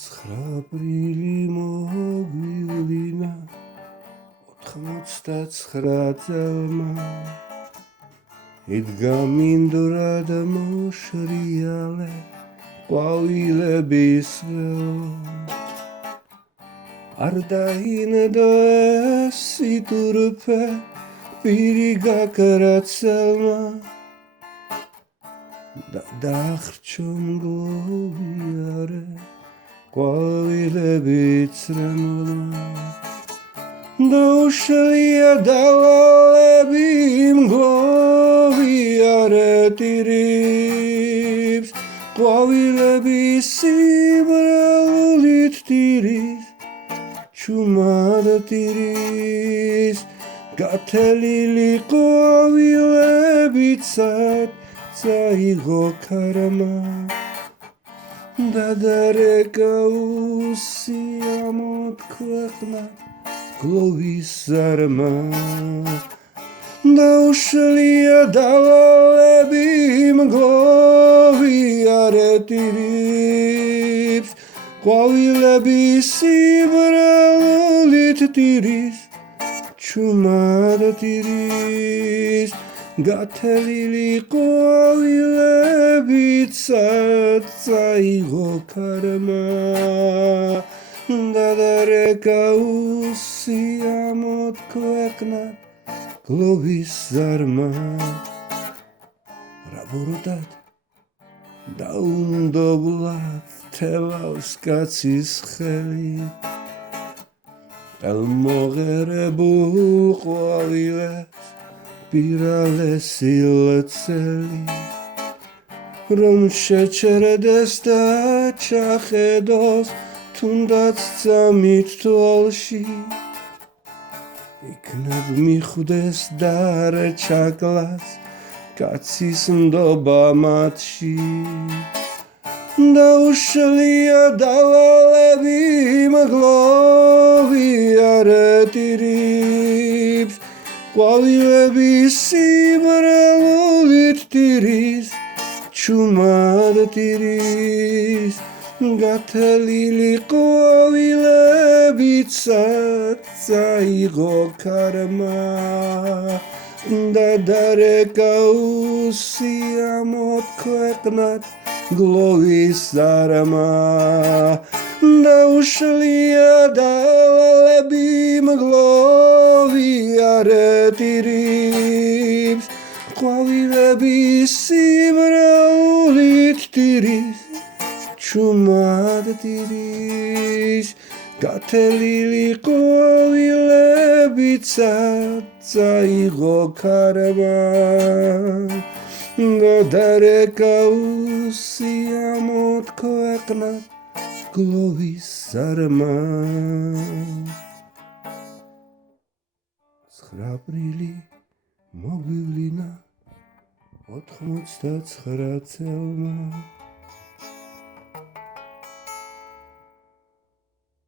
9 მოგვივლინა 99 წელმა იდგა მინდვრად მოშრიალე ყვავილების ველო არ დაინდო ეს სიტურფე პირი გაქრა წელმა და დახრჩომ გლოვიარე ყვავილებით წრემლმა და უშლია დავალები მგლოვიარე ტირიფს ყვავილების სიმრავლით ტირის ჩუმად ტირის გათელილი ყვავილებიცად წაიღო ქარმა დადარეკა უსიამოდ ქვეყნა გლოვის ზარმა და უშლია დავალები მგლოვიარე ტირიფს ყვავილების სიმრავლით ტირის ჩუმად ტირის გათელილი ყვავილებიცად წაიღო ქარმა დადარეკა უსიამოდ ქვეყნა გლოვის ზარმა რა ბოროტად დაუნდობლად თელავს კაცის ხელი ელმოღერებულ ყვავილებს პირალეს ილცელი რომ შეჩერდეს და ჩახედოს თუნდაც წამით თვალში იქნებ მიხვდეს და რჩაკლას კაცის ნდობა მათში და უშლია დავალები მგლოვიარე ტირიფს ყვავილების სიმრავლით ტირის ჩუმად ტირის გათელილი ყვავილებიცად წაიღო ქარმა დადარეკა უსიამოდ ქვეყნად გლოვის ზარმა და უშლია დავალები მგლოვიარე ტირიფს ყვავილების სიმრავლით ტირის ჩუმად ტირის გათელილი ყვავილებიცად წაიღო ქარმა დადარეკა უსიამოდ ქვეყნად გლოვის ზარმა 9 აპრილი მოგვივლინა 99 წელმა